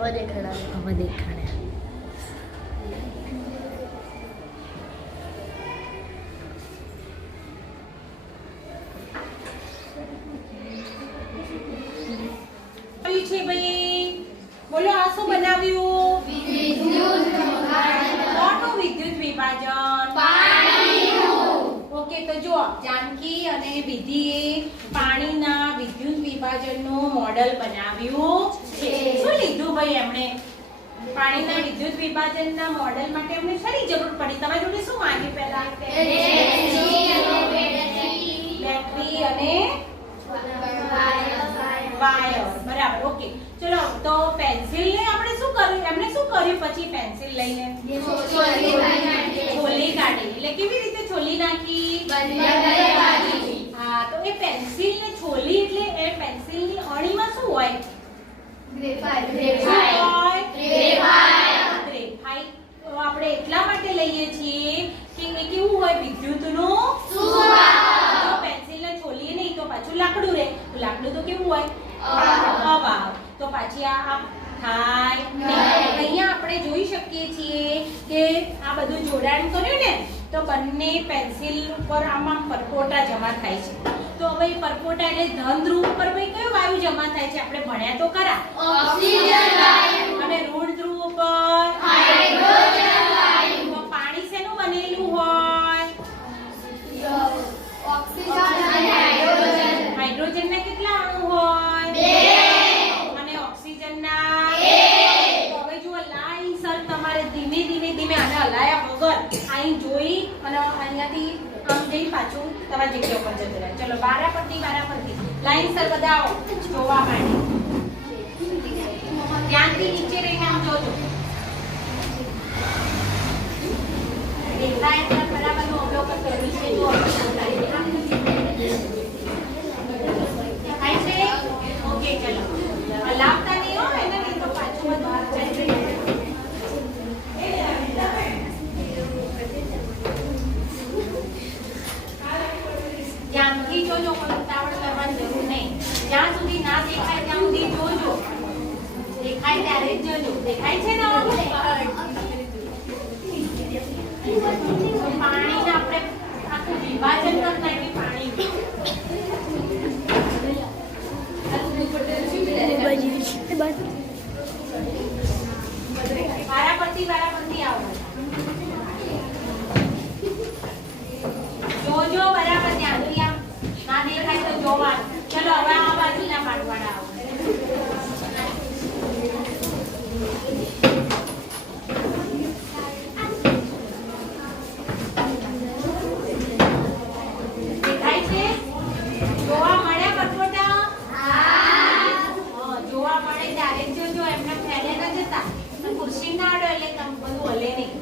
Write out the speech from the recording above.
હવે દેખાડા હવે દેખાડ્યા છે ભાઈ. બોલો આ શું બનાવ્યું? કોનું વિદ્યુત વિભાજન? ઓકે તો જો જાનકી અને વિધિએ પાણીના વિદ્યુત વિભાજનનું મોડેલ બનાવ્યું છે. શું ભાઈ, એમણે પાણીના વિદ્યુત વિભાજનના મોડેલ માટે અમને શેની જરૂર પડી. તમારી જોડે શું માંગી પહેલા? બેટરી અને વાયર બરાબર ઓકે ચલો, તો પેન્સિલ ને આપણે શું કર્યું? એમને શું કર્યું પછી પેન્સિલ લઈને? છોલી કાઢી. એટલે કેવી રીતે છોલી નાખી? હા, તો એ પેન્સિલ ને છોલી એટલે એ પેન્સિલની અણીમાં શું હોય? ગ્રેફાઇટ તો આપણે એટલા માટે લઈએ છીએ કે એ કેવું હોય વિદ્યુતનું? જો પેન્સિલને છોલીએ નહીં તો પાછું લાકડું રહે. તો લાકડું તો કેવું હોય? અવાહક. તો પાછી આ આ થાય. અહીંયા આપણે જોઈ શકીએ છીએ કે આ બધું જોડાણ કર્યું ને તો બંને પેન્સિલ ઉપર આમાં પરપોટા જમા થાય છે. એ પરપોટા એટલે ધન ધ્રુવ ઉપર ભાઈ કયો વાયુ જમા થાય છે? આપણે ભણ્યા તો ખરા. ઓક્સિજન અને ઋણ ધ્રુવ ઉપર? તો પાણી શેનું બનેલું હોય? હાઇડ્રોજનના કેટલા અણુ હોય? અને ઓક્સિજનના? તો હવે જુઓ લાઈનસર તમારે ધીમે ધીમે ધીમે આને હલાયા વગર અહીં જોઈ અને અહીંયાથી પાછું તમારી જગ્યા ઉપર જતું રહે. ચલો બારા પરથી બારા પરથી લાઈનસર બધા જોવા માટે. ધ્યાનથી નીચે રહીને આમ જોજો દેખાય એટલે બરાબરનું અવલોકન કરો નીચે જુઓ દેખાય છે ઓકે ચલો હલાવતા નહીં હો એને નહીં તો પાછું બધું જઈ જશે. ધ્યાનથી જોજો કોઈ ઉતાવળ કરવાની જરૂર નહીં જ્યાં સુધી ના દેખાય ત્યાં સુધી જોજો દેખાય ત્યારે જ જોજો દેખાય છે ને તો પાણીને આપણે પાણી. વારાફરતી વારાફરતી આવો જોજો બરાબર ધ્યાનથી આમ ના દેખાય તો જોવા ચલો હવે આ બાજુના પાડવાના આવો દેખાય છે જોવા મળ્યા પરપોટા હા, જોવા મળે ત્યારે જ એમના ફેલે ન જતા. ખુરશી ના અડો એટલે બધું હલે નહીં.